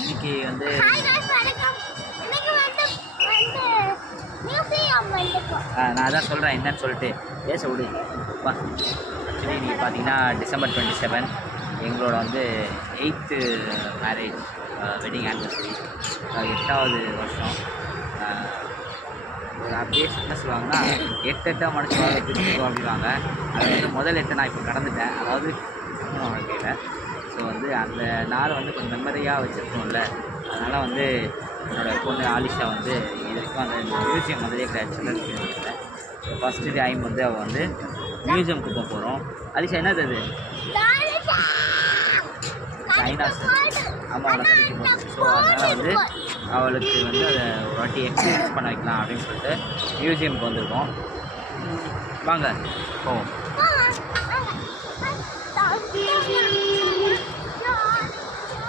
இன்னைக்கு வந்து நான் அதான் சொல்கிறேன் என்னன்னு சொல்லிட்டு பேச விடு. ஆக்சுவலி நீங்கள் பார்த்தீங்கன்னா December 27 எங்களோட வந்து 8th மேரேஜ் வெட்டிங் ஆனிவர்சரி, 8வது வருஷம். அப்படியே என்ன சொல்லுவாங்கன்னா 8 மனுஷ வாழ்க்கை பிரிச்சுக்கோ அப்படிவாங்க. அது வந்து முதல் 8 நான் இப்போ கடந்துட்டேன், அதாவது வாழ்க்கையில். ஸோ வந்து அந்த நாள் வந்து கொஞ்சம் மெமரியாக வச்சுருக்கோம்ல, அதனால் வந்து என்னோடய பொண்ணு ஆலிஷா வந்து இது வரைக்கும் அந்த மியூசியம் வந்ததே கிடையாது சில்ட்ரன்ஸ் மியூசியத்தில். ஸோ ஃபஸ்ட்டு டைம் வந்து அவள் வந்து மியூசியமுக்கு போக போகிறோம். ஆலிஷா என்னது அது? சைனாஸ். ஆமாம், அவளை கடிக்க போகிறோம். ஸோ அதனால் வந்து அவளுக்கு வந்து அதை ஒரு வாட்டி எக்ஸ்பீரியன்ஸ் பண்ண வைக்கலாம் அப்படின்னு சொல்லிட்டு மியூசியமுக்கு வந்திருக்கோம். வாங்க போவோம்.